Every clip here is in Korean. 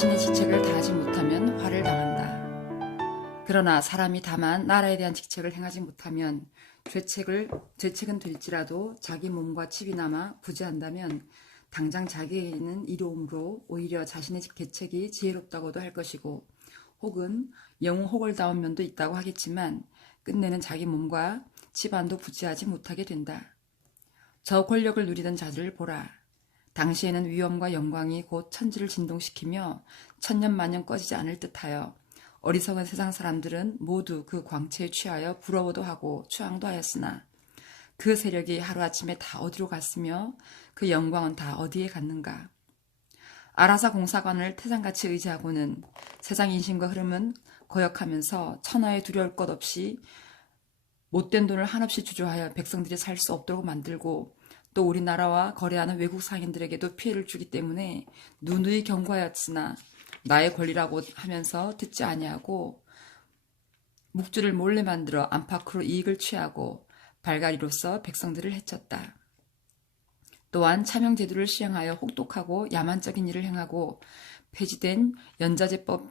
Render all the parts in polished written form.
자신의 직책을 다하지 못하면 화를 당한다. 그러나 사람이 다만 나라에 대한 직책을 행하지 못하면 죄책은 될지라도 자기 몸과 칩이 남아 부재한다면 당장 자기에게는 이로움으로 오히려 자신의 계책이 지혜롭다고도 할 것이고, 혹은 영웅 호걸다운 면도 있다고 하겠지만 끝내는 자기 몸과 집안도 부재하지 못하게 된다. 저 권력을 누리던 자들을 보라. 당시에는 위엄과 영광이 곧 천지를 진동시키며 천년만년 꺼지지 않을 듯하여 어리석은 세상 사람들은 모두 그 광채에 취하여 부러워도 하고 추앙도 하였으나 그 세력이 하루아침에 다 어디로 갔으며 그 영광은 다 어디에 갔는가. 아라사 공사관을 태산같이 의지하고는 세상 인심과 흐름은 거역하면서 천하에 두려울 것 없이 못된 돈을 한없이 주조하여 백성들이 살 수 없도록 만들고, 또 우리나라와 거래하는 외국 상인들에게도 피해를 주기 때문에 누누이 경고하였으나 나의 권리라고 하면서 듣지 아니하고 묵주를 몰래 만들어 안팎으로 이익을 취하고 발가리로서 백성들을 해쳤다. 또한 차명제도를 시행하여 혹독하고 야만적인 일을 행하고 폐지된 연자제법을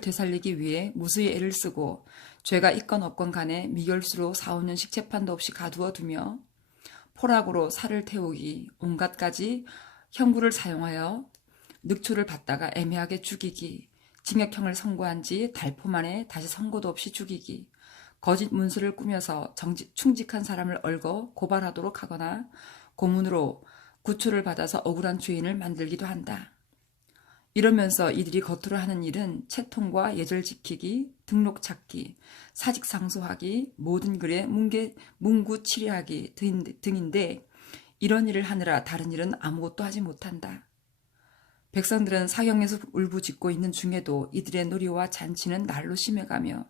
되살리기 위해 무수히 애를 쓰고 죄가 있건 없건 간에 미결수로 4, 5년씩 재판도 없이 가두어 두며 포락으로 살을 태우기, 온갖 가지 형구를 사용하여 늑초를 받다가 애매하게 죽이기, 징역형을 선고한 지 달포 만에 다시 선고도 없이 죽이기, 거짓 문서를 꾸며서 충직한 사람을 얽어 고발하도록 하거나 고문으로 구초를 받아서 억울한 죄인을 만들기도 한다. 이러면서 이들이 겉으로 하는 일은 채통과 예절 지키기, 등록 찾기, 사직 상소하기, 모든 글에 문구 치리하기 등인데 이런 일을 하느라 다른 일은 아무것도 하지 못한다. 백성들은 사형에서 울부짖고 있는 중에도 이들의 놀이와 잔치는 날로 심해가며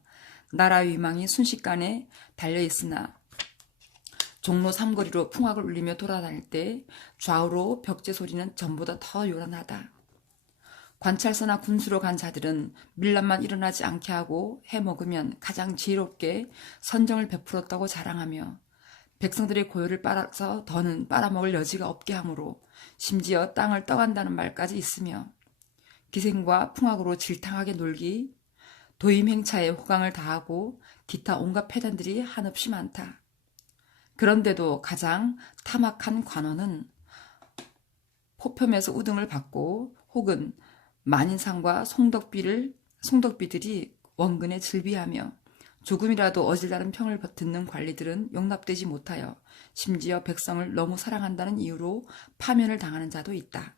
나라 위망이 순식간에 달려있으나 종로 삼거리로 풍악을 울리며 돌아다닐 때 좌우로 벽제 소리는 전보다 더 요란하다. 관찰서나 군수로 간 자들은 밀란만 일어나지 않게 하고 해먹으면 가장 지혜롭게 선정을 베풀었다고 자랑하며 백성들의 고요를 빨아서 더는 빨아먹을 여지가 없게 하므로 심지어 땅을 떠간다는 말까지 있으며 기생과 풍악으로 질탕하게 놀기, 도임행차에 호강을 다하고 기타 온갖 폐단들이 한없이 많다. 그런데도 가장 탐악한 관원은 포편에서 우등을 받고 혹은 만인상과 송덕비들이 원근에 즐비하며 조금이라도 어질다른 평을 듣는 관리들은 용납되지 못하여 심지어 백성을 너무 사랑한다는 이유로 파면을 당하는 자도 있다.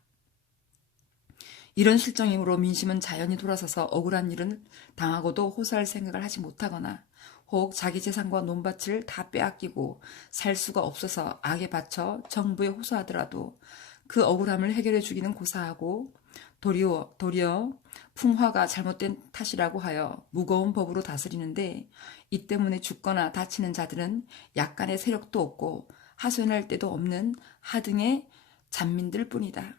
이런 실정이므로 민심은 자연히 돌아서서 억울한 일을 당하고도 호소할 생각을 하지 못하거나 혹 자기 재산과 논밭을 다 빼앗기고 살 수가 없어서 악에 바쳐 정부에 호소하더라도 그 억울함을 해결해 주기는 고사하고 도리어 풍화가 잘못된 탓이라고 하여 무거운 법으로 다스리는데, 이 때문에 죽거나 다치는 자들은 약간의 세력도 없고 하소연할 데도 없는 하등의 잔민들 뿐이다.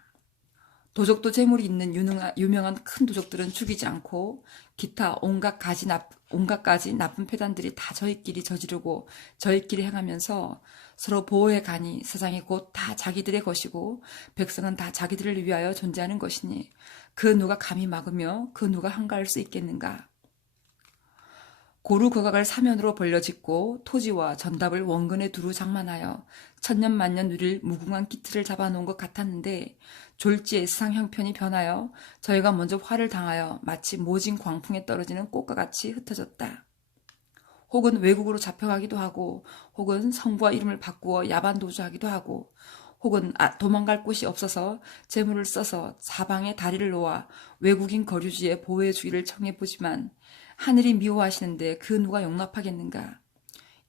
도적도 재물이 있는 유명한 큰 도적들은 죽이지 않고 기타 온갖 가지 나쁜 패단들이 다 저희끼리 저지르고 저희끼리 행하면서 서로 보호해 가니 세상이 곧 다 자기들의 것이고 백성은 다 자기들을 위하여 존재하는 것이니 그 누가 감히 막으며 그 누가 한가할 수 있겠는가. 고루고각을 사면으로 벌려짓고 토지와 전답을 원근에 두루 장만하여 천년만년 누릴 무궁한 기틀을 잡아놓은 것 같았는데 졸지에 세상 형편이 변하여 저희가 먼저 화를 당하여 마치 모진 광풍에 떨어지는 꽃과 같이 흩어졌다. 혹은 외국으로 잡혀가기도 하고 혹은 성부와 이름을 바꾸어 야반도주하기도 하고 혹은 도망갈 곳이 없어서 재물을 써서 사방에 다리를 놓아 외국인 거류지에 보호해주기를 청해보지만 하늘이 미워하시는데 그 누가 용납하겠는가.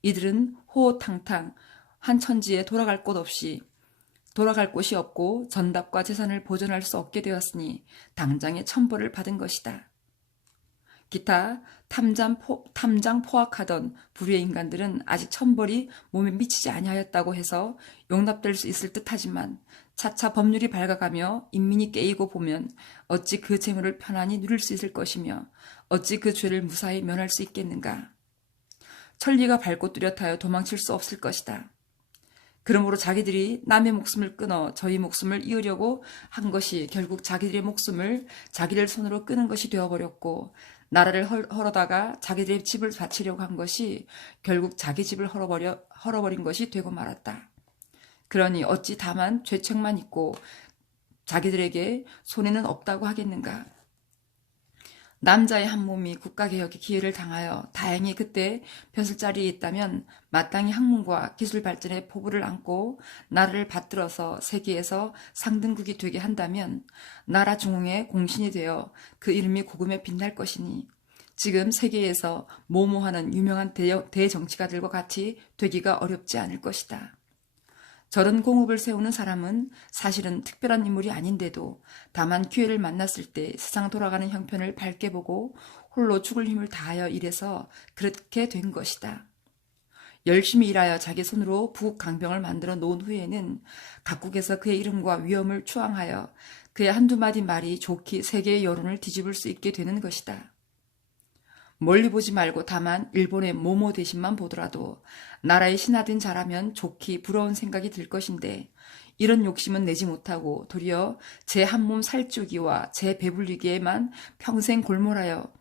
이들은 호호탕탕 한 천지에 돌아갈 곳이 없고 전답과 재산을 보존할 수 없게 되었으니 당장의 천벌을 받은 것이다. 기타 탐장 포악하던 불의의 인간들은 아직 천벌이 몸에 미치지 아니하였다고 해서 용납될 수 있을 듯하지만 차차 법률이 밝아가며 인민이 깨이고 보면 어찌 그 재물을 편안히 누릴 수 있을 것이며 어찌 그 죄를 무사히 면할 수 있겠는가. 천리가 밝고 뚜렷하여 도망칠 수 없을 것이다. 그러므로 자기들이 남의 목숨을 끊어 저희 목숨을 이으려고 한 것이 결국 자기들의 목숨을 자기들 손으로 끄는 것이 되어버렸고, 나라를 헐어다가 자기들의 집을 바치려고 한 것이 결국 자기 집을 헐어버린 것이 되고 말았다. 그러니 어찌 다만 죄책만 있고 자기들에게 손해는 없다고 하겠는가. 남자의 한 몸이 국가개혁의 기회를 당하여 다행히 그때 벼슬 자리에 있다면 마땅히 학문과 기술 발전의 포부를 안고 나라를 받들어서 세계에서 상등국이 되게 한다면 나라 중흥의 공신이 되어 그 이름이 고금에 빛날 것이니, 지금 세계에서 모모하는 유명한 대정치가들과 같이 되기가 어렵지 않을 것이다. 저런 공업을 세우는 사람은 사실은 특별한 인물이 아닌데도 다만 기회를 만났을 때 세상 돌아가는 형편을 밝게 보고 홀로 죽을 힘을 다하여 일해서 그렇게 된 것이다. 열심히 일하여 자기 손으로 부국 강병을 만들어 놓은 후에는 각국에서 그의 이름과 위엄을 추앙하여 그의 한두 마디 말이 좋게 세계의 여론을 뒤집을 수 있게 되는 것이다. 멀리 보지 말고 다만 일본의 모모 대신만 보더라도 나라의 신하된 자라면 좋기 부러운 생각이 들 것인데, 이런 욕심은 내지 못하고 도리어 제 한 몸 살찌우기와 제 배불리기에만 평생 골몰하여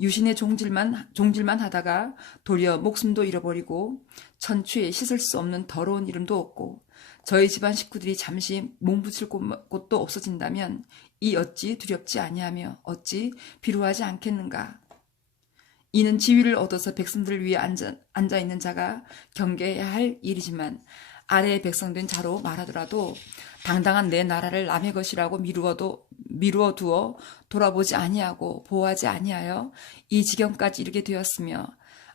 유신의 종질만 하다가 도리어 목숨도 잃어버리고 천추에 씻을 수 없는 더러운 이름도 없고 저희 집안 식구들이 잠시 몸붙일 곳도 없어진다면 이 어찌 두렵지 아니하며 어찌 비루하지 않겠는가. 이는 지위를 얻어서 백성들을 위해 앉아 있는 자가 경계해야 할 일이지만, 아래에 백성된 자로 말하더라도 당당한 내 나라를 남의 것이라고 미루어 두어 돌아보지 아니하고 보호하지 아니하여 이 지경까지 이르게 되었으며,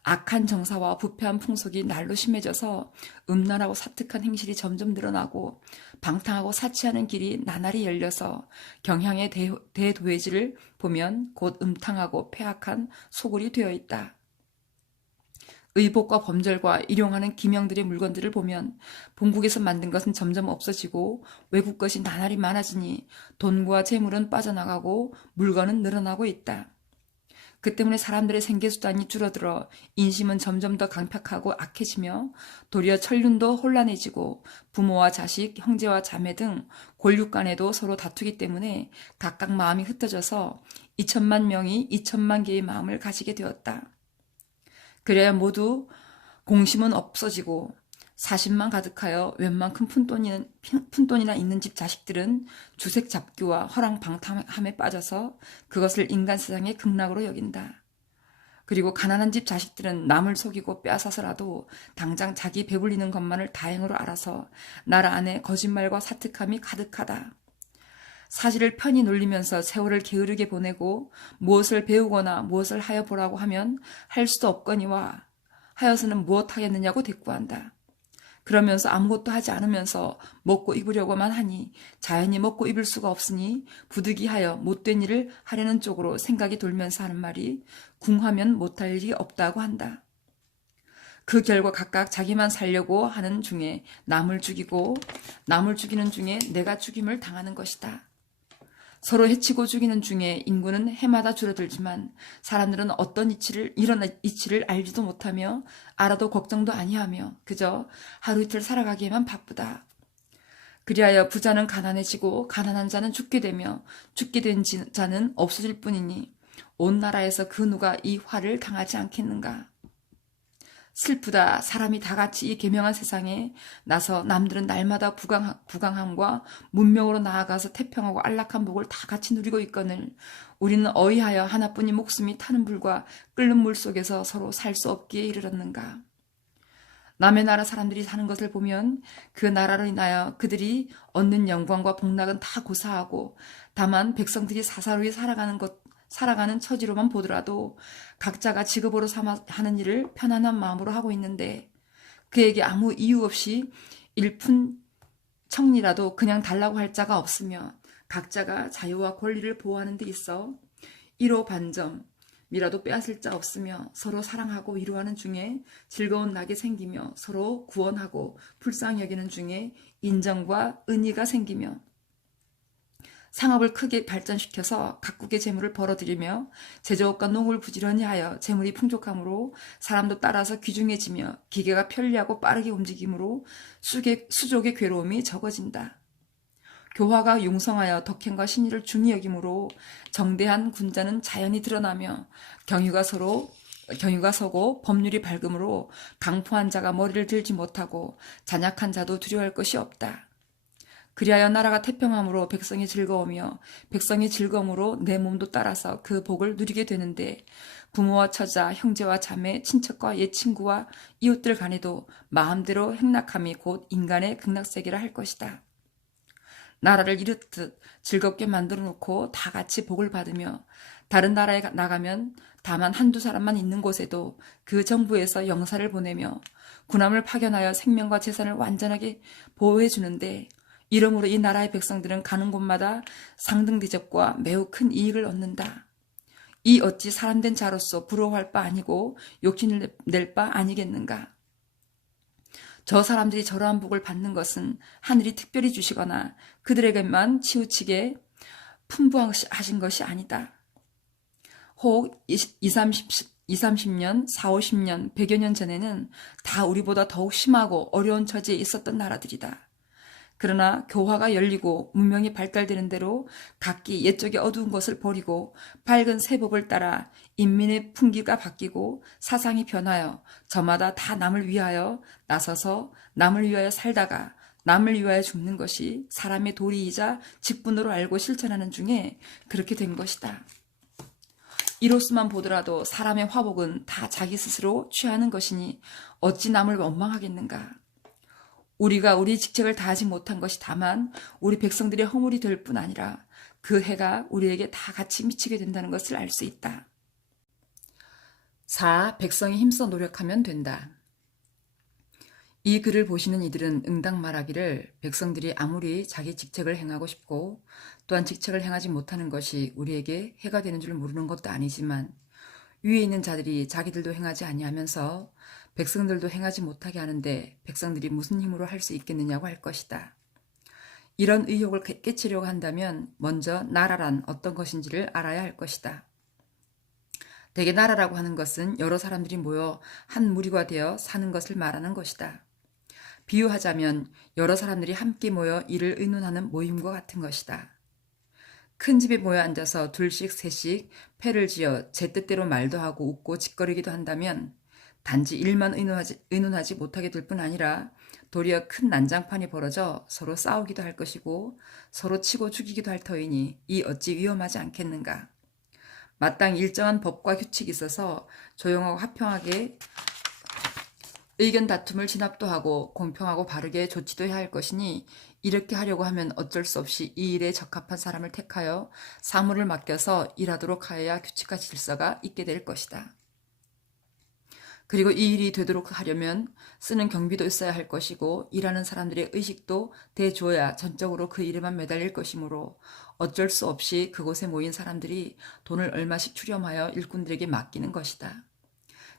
악한 정사와 부패한 풍속이 날로 심해져서 음란하고 사특한 행실이 점점 늘어나고 방탕하고 사치하는 길이 나날이 열려서 경향의 대도회지를 보면 곧 음탕하고 폐악한 소굴이 되어 있다. 의복과 범절과 일용하는 기명들의 물건들을 보면 본국에서 만든 것은 점점 없어지고 외국 것이 나날이 많아지니 돈과 재물은 빠져나가고 물건은 늘어나고 있다. 그 때문에 사람들의 생계수단이 줄어들어 인심은 점점 더 강팍하고 악해지며 도리어 천륜도 혼란해지고 부모와 자식, 형제와 자매 등 골육 간에도 서로 다투기 때문에 각각 마음이 흩어져서 2천만 명이 2천만 개의 마음을 가지게 되었다. 그래야 모두 공심은 없어지고 사심만 가득하여 웬만큼 푼돈이나 있는 집 자식들은 주색 잡기와 허랑방탕함에 빠져서 그것을 인간 세상의 극락으로 여긴다. 그리고 가난한 집 자식들은 남을 속이고 빼앗아서라도 당장 자기 배불리는 것만을 다행으로 알아서 나라 안에 거짓말과 사특함이 가득하다. 사실을 편히 놀리면서 세월을 게으르게 보내고 무엇을 배우거나 무엇을 하여 보라고 하면 할 수도 없거니와 하여서는 무엇 하겠느냐고 대꾸한다. 그러면서 아무것도 하지 않으면서 먹고 입으려고만 하니 자연히 먹고 입을 수가 없으니 부득이하여 못된 일을 하려는 쪽으로 생각이 돌면서 하는 말이 궁하면 못할 일이 없다고 한다. 그 결과 각각 자기만 살려고 하는 중에 남을 죽이고 남을 죽이는 중에 내가 죽임을 당하는 것이다. 서로 해치고 죽이는 중에 인구는 해마다 줄어들지만 사람들은 이런 이치를 알지도 못하며 알아도 걱정도 아니하며 그저 하루 이틀 살아가기에만 바쁘다. 그리하여 부자는 가난해지고 가난한 자는 죽게 되며 죽게 된 자는 없어질 뿐이니 온 나라에서 그 누가 이 화를 당하지 않겠는가. 슬프다. 사람이 다 같이 이 계명한 세상에 나서 남들은 날마다 부강함과 문명으로 나아가서 태평하고 안락한 복을 다 같이 누리고 있거늘 우리는 어이하여 하나뿐인 목숨이 타는 불과 끓는 물 속에서 서로 살 수 없기에 이르렀는가. 남의 나라 사람들이 사는 것을 보면 그 나라로 인하여 그들이 얻는 영광과 복락은 다 고사하고 다만 백성들이 사사로이 살아가는 처지로만 보더라도 각자가 직업으로 삼아 하는 일을 편안한 마음으로 하고 있는데 그에게 아무 이유 없이 일푼 청리라도 그냥 달라고 할 자가 없으며 각자가 자유와 권리를 보호하는 데 있어 1호 반점이라도 빼앗을 자 없으며 서로 사랑하고 위로하는 중에 즐거운 낙이 생기며 서로 구원하고 불쌍히 여기는 중에 인정과 은의가 생기며 상업을 크게 발전시켜서 각국의 재물을 벌어들이며 제조업과 농업을 부지런히 하여 재물이 풍족함으로 사람도 따라서 귀중해지며 기계가 편리하고 빠르게 움직이므로 수족의 괴로움이 적어진다. 교화가 융성하여 덕행과 신의를 중히 여기므로 정대한 군자는 자연히 드러나며 경유가 서고 법률이 밝음으로 강포한 자가 머리를 들지 못하고 잔약한 자도 두려워할 것이 없다. 그리하여 나라가 태평함으로 백성이 즐거우며 백성이 즐거움으로 내 몸도 따라서 그 복을 누리게 되는데 부모와 처자, 형제와 자매, 친척과 옛 친구와 이웃들 간에도 마음대로 행락함이 곧 인간의 극락세계라 할 것이다. 나라를 이렇듯 즐겁게 만들어 놓고 다 같이 복을 받으며 다른 나라에 나가면 다만 한두 사람만 있는 곳에도 그 정부에서 영사를 보내며 군함을 파견하여 생명과 재산을 완전하게 보호해 주는데 이러므로 이 나라의 백성들은 가는 곳마다 상등 대접과 매우 큰 이익을 얻는다. 이 어찌 사람된 자로서 부러워할 바 아니고 욕심을 낼 바 아니겠는가. 저 사람들이 저러한 복을 받는 것은 하늘이 특별히 주시거나 그들에게만 치우치게 풍부하신 것이 아니다. 혹 30년, 40, 50년, 100여 년 전에는 다 우리보다 더욱 심하고 어려운 처지에 있었던 나라들이다. 그러나 교화가 열리고 문명이 발달되는 대로 각기 옛적의 어두운 것을 버리고 밝은 새 법을 따라 인민의 풍기가 바뀌고 사상이 변하여 저마다 다 남을 위하여 나서서 남을 위하여 살다가 남을 위하여 죽는 것이 사람의 도리이자 직분으로 알고 실천하는 중에 그렇게 된 것이다. 이로서만 보더라도 사람의 화복은 다 자기 스스로 취하는 것이니 어찌 남을 원망하겠는가. 우리가 우리 직책을 다하지 못한 것이 다만 우리 백성들의 허물이 될 뿐 아니라 그 해가 우리에게 다 같이 미치게 된다는 것을 알 수 있다. 4. 백성이 힘써 노력하면 된다. 이 글을 보시는 이들은 응당 말하기를 백성들이 아무리 자기 직책을 행하고 싶고 또한 직책을 행하지 못하는 것이 우리에게 해가 되는 줄 모르는 것도 아니지만 위에 있는 자들이 자기들도 행하지 아니하면서 백성들도 행하지 못하게 하는데 백성들이 무슨 힘으로 할 수 있겠느냐고 할 것이다. 이런 의혹을 깨치려고 한다면 먼저 나라란 어떤 것인지를 알아야 할 것이다. 대개 나라라고 하는 것은 여러 사람들이 모여 한 무리가 되어 사는 것을 말하는 것이다. 비유하자면 여러 사람들이 함께 모여 일을 의논하는 모임과 같은 것이다. 큰 집에 모여 앉아서 둘씩 셋씩 패를 지어 제 뜻대로 말도 하고 웃고 짓거리기도 한다면 단지 일만 의논하지 못하게 될 뿐 아니라 도리어 큰 난장판이 벌어져 서로 싸우기도 할 것이고 서로 치고 죽이기도 할 터이니 이 어찌 위험하지 않겠는가. 마땅히 일정한 법과 규칙이 있어서 조용하고 화평하게 의견 다툼을 진압도 하고 공평하고 바르게 조치도 해야 할 것이니 이렇게 하려고 하면 어쩔 수 없이 이 일에 적합한 사람을 택하여 사무를 맡겨서 일하도록 하여야 규칙과 질서가 있게 될 것이다. 그리고 이 일이 되도록 하려면 쓰는 경비도 있어야 할 것이고 일하는 사람들의 의식도 대주어야 전적으로 그 일에만 매달릴 것이므로 어쩔 수 없이 그곳에 모인 사람들이 돈을 얼마씩 출연하여 일꾼들에게 맡기는 것이다.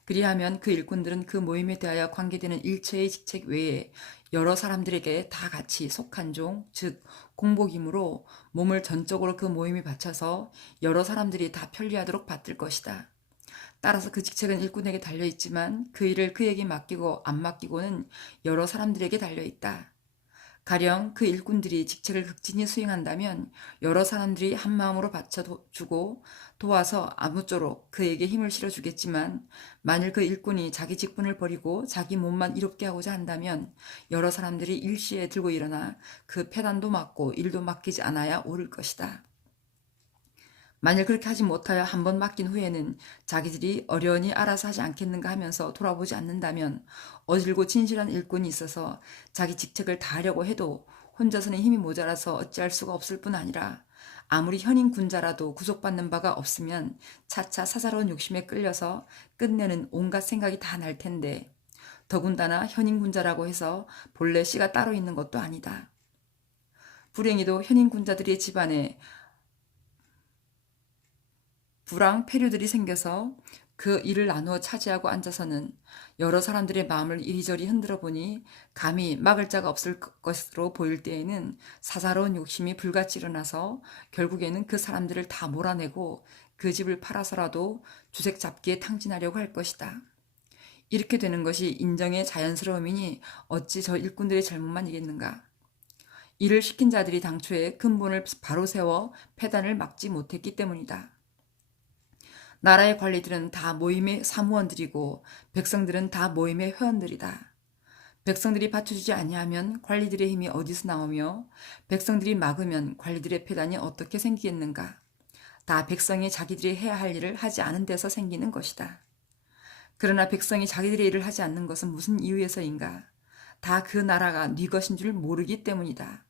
그리하면 그 일꾼들은 그 모임에 대하여 관계되는 일체의 직책 외에 여러 사람들에게 다 같이 속한 종, 즉 공복이므로 몸을 전적으로 그 모임에 바쳐서 여러 사람들이 다 편리하도록 받들 것이다. 따라서 그 직책은 일꾼에게 달려있지만 그 일을 그에게 맡기고 안 맡기고는 여러 사람들에게 달려있다. 가령 그 일꾼들이 직책을 극진히 수행한다면 여러 사람들이 한 마음으로 바쳐주고 도와서 아무쪼록 그에게 힘을 실어주겠지만 만일 그 일꾼이 자기 직분을 버리고 자기 몸만 이롭게 하고자 한다면 여러 사람들이 일시에 들고 일어나 그 패단도 맡고 일도 맡기지 않아야 옳을 것이다. 만일 그렇게 하지 못하여 한 번 맡긴 후에는 자기들이 어련히 알아서 하지 않겠는가 하면서 돌아보지 않는다면 어질고 진실한 일꾼이 있어서 자기 직책을 다하려고 해도 혼자서는 힘이 모자라서 어찌할 수가 없을 뿐 아니라 아무리 현인 군자라도 구속받는 바가 없으면 차차 사사로운 욕심에 끌려서 끝내는 온갖 생각이 다 날 텐데 더군다나 현인 군자라고 해서 본래 씨가 따로 있는 것도 아니다. 불행히도 현인 군자들의 집안에 불황 폐류들이 생겨서 그 일을 나누어 차지하고 앉아서는 여러 사람들의 마음을 이리저리 흔들어 보니 감히 막을 자가 없을 것으로 보일 때에는 사사로운 욕심이 불같이 일어나서 결국에는 그 사람들을 다 몰아내고 그 집을 팔아서라도 주색 잡기에 탕진하려고 할 것이다. 이렇게 되는 것이 인정의 자연스러움이니 어찌 저 일꾼들의 잘못만이겠는가. 이를 시킨 자들이 당초에 근본을 바로 세워 폐단을 막지 못했기 때문이다. 나라의 관리들은 다 모임의 사무원들이고 백성들은 다 모임의 회원들이다. 백성들이 받쳐주지 아니하면 관리들의 힘이 어디서 나오며 백성들이 막으면 관리들의 폐단이 어떻게 생기겠는가. 다 백성이 자기들이 해야 할 일을 하지 않은 데서 생기는 것이다. 그러나 백성이 자기들의 일을 하지 않는 것은 무슨 이유에서인가? 다 그 나라가 네 것인 줄 모르기 때문이다.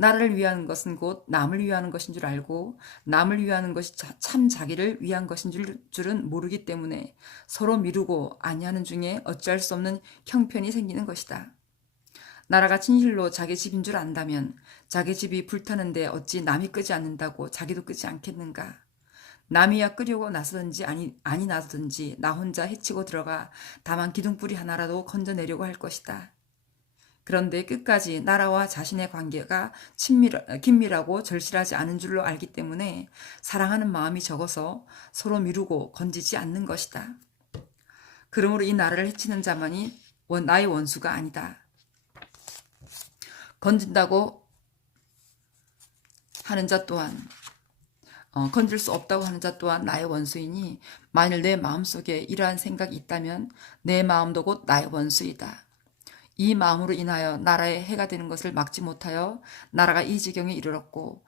나라를 위하는 것은 곧 남을 위하는 것인 줄 알고 남을 위하는 것이 참 자기를 위한 것인 줄은 모르기 때문에 서로 미루고 아니하는 중에 어찌할 수 없는 형편이 생기는 것이다. 나라가 진실로 자기 집인 줄 안다면 자기 집이 불타는데 어찌 남이 끄지 않는다고 자기도 끄지 않겠는가. 남이야 끄려고 나서든지 아니 나서든지 나 혼자 해치고 들어가 다만 기둥뿌리 하나라도 건져내려고 할 것이다. 그런데 끝까지 나라와 자신의 관계가 긴밀하고 절실하지 않은 줄로 알기 때문에 사랑하는 마음이 적어서 서로 미루고 건지지 않는 것이다. 그러므로 이 나라를 해치는 자만이 나의 원수가 아니다. 건진다고 하는 자 또한 건질 수 없다고 하는 자 또한 나의 원수이니 만일 내 마음속에 이러한 생각이 있다면 내 마음도 곧 나의 원수이다. 이 마음으로 인하여 나라에 해가 되는 것을 막지 못하여 나라가 이 지경에 이르렀고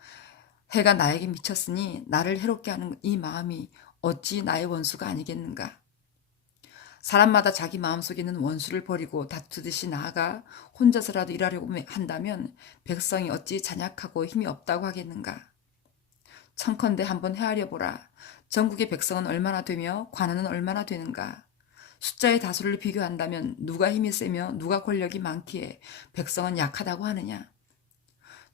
해가 나에게 미쳤으니 나를 해롭게 하는 이 마음이 어찌 나의 원수가 아니겠는가. 사람마다 자기 마음속에 있는 원수를 버리고 다투듯이 나아가 혼자서라도 일하려고 한다면 백성이 어찌 잔약하고 힘이 없다고 하겠는가. 청컨대 한번 헤아려 보라. 전국의 백성은 얼마나 되며 관원은 얼마나 되는가. 숫자의 다수를 비교한다면 누가 힘이 세며 누가 권력이 많기에 백성은 약하다고 하느냐.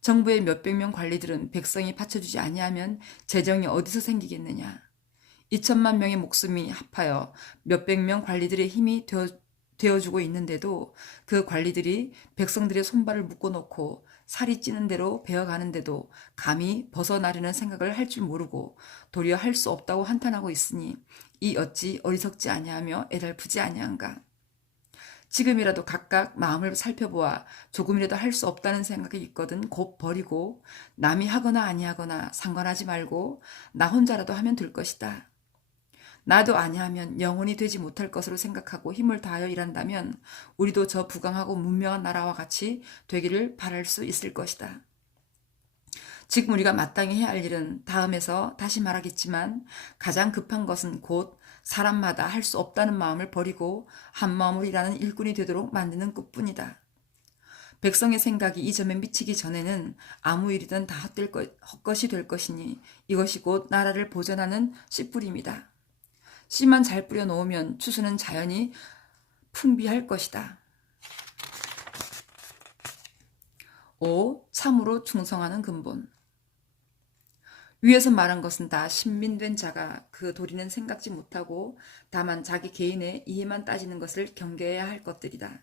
정부의 몇백 명 관리들은 백성이 받쳐주지 아니하면 재정이 어디서 생기겠느냐. 2천만 명의 목숨이 합하여 몇백 명 관리들의 힘이 되어주고 있는데도 그 관리들이 백성들의 손발을 묶어놓고 살이 찌는 대로 베어가는데도 감히 벗어나려는 생각을 할 줄 모르고 도리어 할 수 없다고 한탄하고 있으니 이 어찌 어리석지 아니하며 애달프지 아니한가. 지금이라도 각각 마음을 살펴보아 조금이라도 할 수 없다는 생각이 있거든 곧 버리고 남이 하거나 아니하거나 상관하지 말고 나 혼자라도 하면 될 것이다. 나도 아니하면 영원히 되지 못할 것으로 생각하고 힘을 다하여 일한다면 우리도 저 부강하고 문명한 나라와 같이 되기를 바랄 수 있을 것이다. 지금 우리가 마땅히 해야 할 일은 다음에서 다시 말하겠지만 가장 급한 것은 곧 사람마다 할 수 없다는 마음을 버리고 한 마음으로 일하는 일꾼이 되도록 만드는 것뿐이다. 백성의 생각이 이 점에 미치기 전에는 아무 일이든 다 헛것이 될 것이니 이것이 곧 나라를 보존하는 씨뿌림이다. 씨만 잘 뿌려 놓으면 추수는 자연히 풍비할 것이다. 5. 참으로 충성하는 근본. 위에서 말한 것은 다 신민된 자가 그 도리는 생각지 못하고 다만 자기 개인의 이해만 따지는 것을 경계해야 할 것들이다.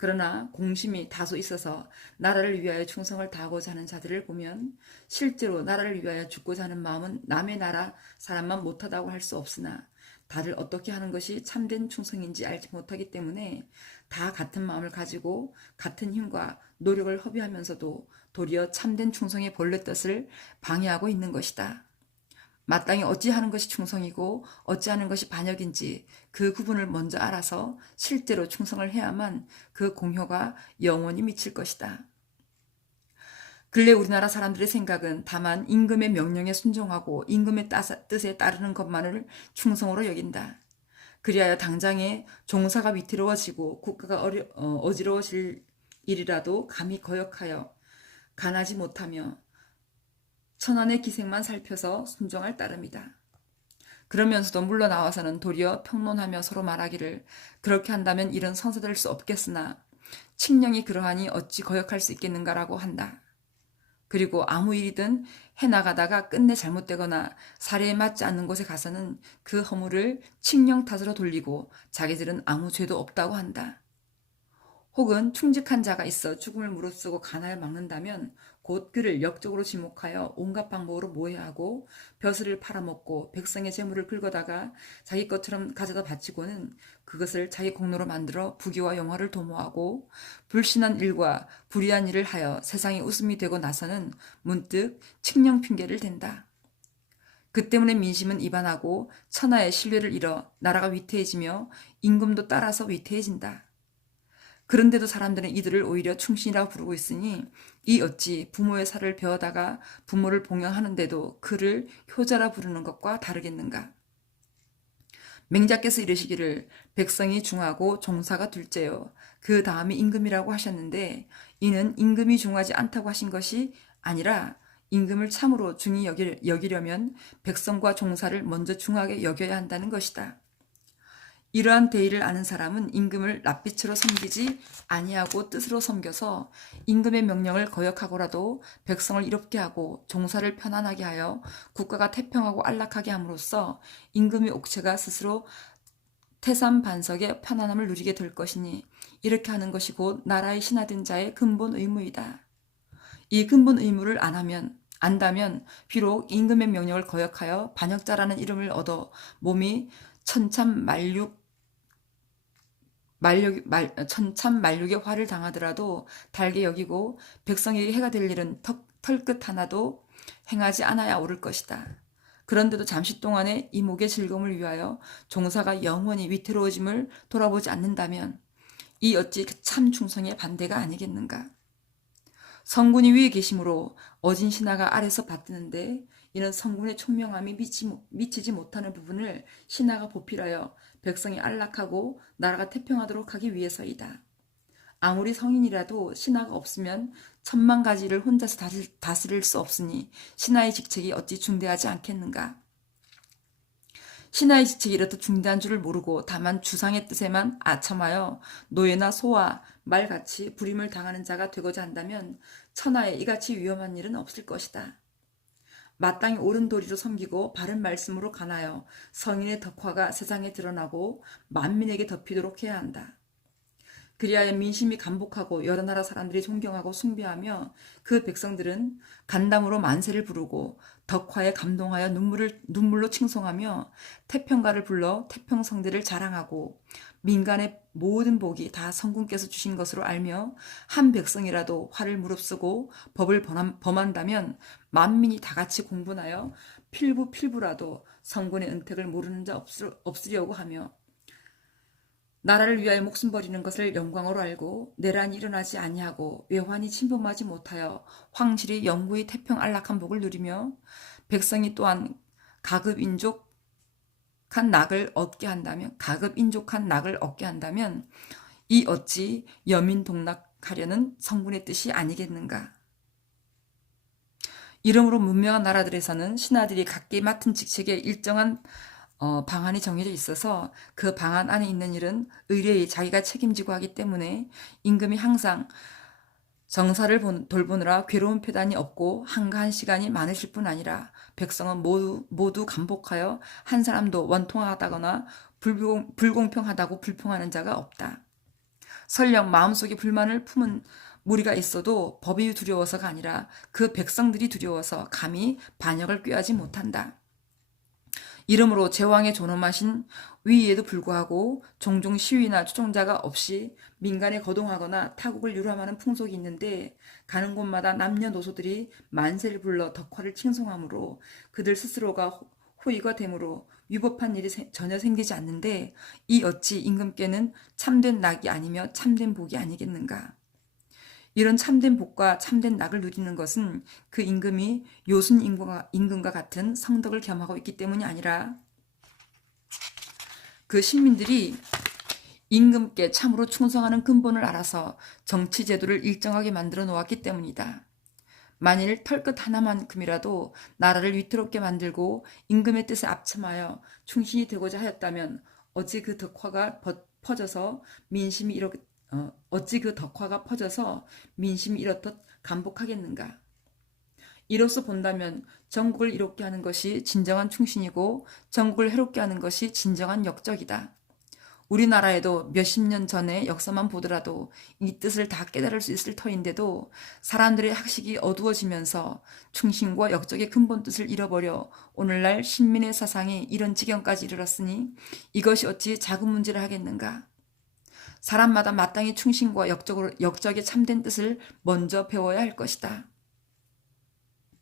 그러나 공심이 다소 있어서 나라를 위하여 충성을 다하고자 하는 자들을 보면 실제로 나라를 위하여 죽고자 하는 마음은 남의 나라 사람만 못하다고 할 수 없으나 다들 어떻게 하는 것이 참된 충성인지 알지 못하기 때문에 다 같은 마음을 가지고 같은 힘과 노력을 허비하면서도 도리어 참된 충성의 본래 뜻을 방해하고 있는 것이다. 마땅히 어찌하는 것이 충성이고 어찌하는 것이 반역인지 그 구분을 먼저 알아서 실제로 충성을 해야만 그 공효가 영원히 미칠 것이다. 근래 우리나라 사람들의 생각은 다만 임금의 명령에 순종하고 임금의 뜻에 따르는 것만을 충성으로 여긴다. 그리하여 당장에 종사가 위태로워지고 국가가 어지러워질 일이라도 감히 거역하여 간하지 못하며 천안의 기색만 살펴서 순종할 따름이다. 그러면서도 물러나와서는 도리어 평론하며 서로 말하기를 그렇게 한다면 일은 성사될 수 없겠으나 칙령이 그러하니 어찌 거역할 수 있겠는가라고 한다. 그리고 아무 일이든 해나가다가 끝내 잘못되거나 사례에 맞지 않는 곳에 가서는 그 허물을 칙령 탓으로 돌리고 자기들은 아무 죄도 없다고 한다. 혹은 충직한 자가 있어 죽음을 무릅쓰고 가난을 막는다면 곧 그를 역적으로 지목하여 온갖 방법으로 모해하고 벼슬을 팔아먹고 백성의 재물을 긁어다가 자기 것처럼 가져다 바치고는 그것을 자기 공로로 만들어 부귀와 영화를 도모하고 불신한 일과 불의한 일을 하여 세상에 웃음이 되고 나서는 문득 칙령 핑계를 댄다. 그 때문에 민심은 이반하고 천하의 신뢰를 잃어 나라가 위태해지며 임금도 따라서 위태해진다. 그런데도 사람들은 이들을 오히려 충신이라고 부르고 있으니 이 어찌 부모의 살을 베어다가 부모를 봉양하는데도 그를 효자라 부르는 것과 다르겠는가. 맹자께서 이르시기를 백성이 중하고 종사가 둘째요 그 다음이 임금이라고 하셨는데 이는 임금이 중하지 않다고 하신 것이 아니라 임금을 참으로 중히 여기려면 백성과 종사를 먼저 중하게 여겨야 한다는 것이다. 이러한 대의를 아는 사람은 임금을 낯빛으로 섬기지 아니하고 뜻으로 섬겨서 임금의 명령을 거역하고라도 백성을 이롭게 하고 종사를 편안하게 하여 국가가 태평하고 안락하게 함으로써 임금의 옥체가 스스로 태삼반석의 편안함을 누리게 될 것이니 이렇게 하는 것이 곧 나라의 신하된 자의 근본 의무이다. 이 근본 의무를 안다면 비록 임금의 명령을 거역하여 반역자라는 이름을 얻어 몸이 천참만륙의 화를 당하더라도 달게 여기고 백성에게 해가 될 일은 털끝 하나도 행하지 않아야 옳을 것이다. 그런데도 잠시 동안의 이목의 즐거움을 위하여 종사가 영원히 위태로워짐을 돌아보지 않는다면 이 어찌 참 충성의 반대가 아니겠는가. 성군이 위에 계심으로 어진 신하가 아래서 받드는데 이는 성군의 총명함이 미치지 못하는 부분을 신하가 보필하여 백성이 안락하고 나라가 태평하도록 하기 위해서이다. 아무리 성인이라도 신하가 없으면 천만 가지를 혼자서 다스릴 수 없으니 신하의 직책이 어찌 중대하지 않겠는가. 신하의 직책이 이렇듯 중대한 줄을 모르고 다만 주상의 뜻에만 아첨하여 노예나 소와 말같이 불임을 당하는 자가 되고자 한다면 천하에 이같이 위험한 일은 없을 것이다. 마땅히 옳은 도리로 섬기고 바른 말씀으로 관하여 성인의 덕화가 세상에 드러나고 만민에게 덮이도록 해야 한다. 그리하여 민심이 감복하고 여러 나라 사람들이 존경하고 숭배하며 그 백성들은 간담으로 만세를 부르고 덕화에 감동하여 눈물로 칭송하며 태평가를 불러 태평성대를 자랑하고 민간의 모든 복이 다 성군께서 주신 것으로 알며 한 백성이라도 화를 무릅쓰고 법을 범한다면 만민이 다 같이 공분하여 필부라도 성군의 은택을 모르는 자 없으려고 하며 나라를 위하여 목숨 버리는 것을 영광으로 알고 내란이 일어나지 아니하고 외환이 침범하지 못하여 황실이 영구히 태평 안락한 복을 누리며 백성이 또한 가급인족한 낙을 얻게 한다면 이 어찌 여민동락하려는 성군의 뜻이 아니겠는가. 이러므로 문명한 나라들에서는 신하들이 각기 맡은 직책에 일정한 방안이 정해져 있어서 그 방안 안에 있는 일은 의뢰히 자기가 책임지고 하기 때문에 임금이 항상 정사를 돌보느라 괴로운 표단이 없고 한가한 시간이 많으실 뿐 아니라 백성은 모두 감복하여 한 사람도 원통하다거나 불공평하다고 불평하는 자가 없다. 설령 마음속에 불만을 품은 무리가 있어도 법이 두려워서가 아니라 그 백성들이 두려워서 감히 반역을 꾀하지 못한다. 이러므로 제왕의 존엄하신 위에도 불구하고 종종 시위나 추종자가 없이 민간에 거동하거나 타국을 유람하는 풍속이 있는데 가는 곳마다 남녀노소들이 만세를 불러 덕화를 칭송하므로 그들 스스로가 호의가 되므로 위법한 일이 전혀 생기지 않는데 이 어찌 임금께는 참된 낙이 아니며 참된 복이 아니겠는가. 이런 참된 복과 참된 낙을 누리는 것은 그 임금이 요순 임금과 같은 성덕을 겸하고 있기 때문이 아니라 그 신민들이 임금께 참으로 충성하는 근본을 알아서 정치 제도를 일정하게 만들어 놓았기 때문이다. 만일 털끝 하나만큼이라도 나라를 위태롭게 만들고 임금의 뜻에 합참하여 충신이 되고자 하였다면 어찌 그 덕화가 퍼져서 민심이 이렇듯 감복하겠는가. 이로써 본다면 전국을 이롭게 하는 것이 진정한 충신이고 전국을 해롭게 하는 것이 진정한 역적이다. 우리나라에도 몇십 년 전의 역사만 보더라도 이 뜻을 다 깨달을 수 있을 터인데도 사람들의 학식이 어두워지면서 충신과 역적의 근본 뜻을 잃어버려 오늘날 신민의 사상이 이런 지경까지 이르렀으니 이것이 어찌 작은 문제를 하겠는가. 사람마다 마땅히 충신과 역적의 참된 뜻을 먼저 배워야 할 것이다.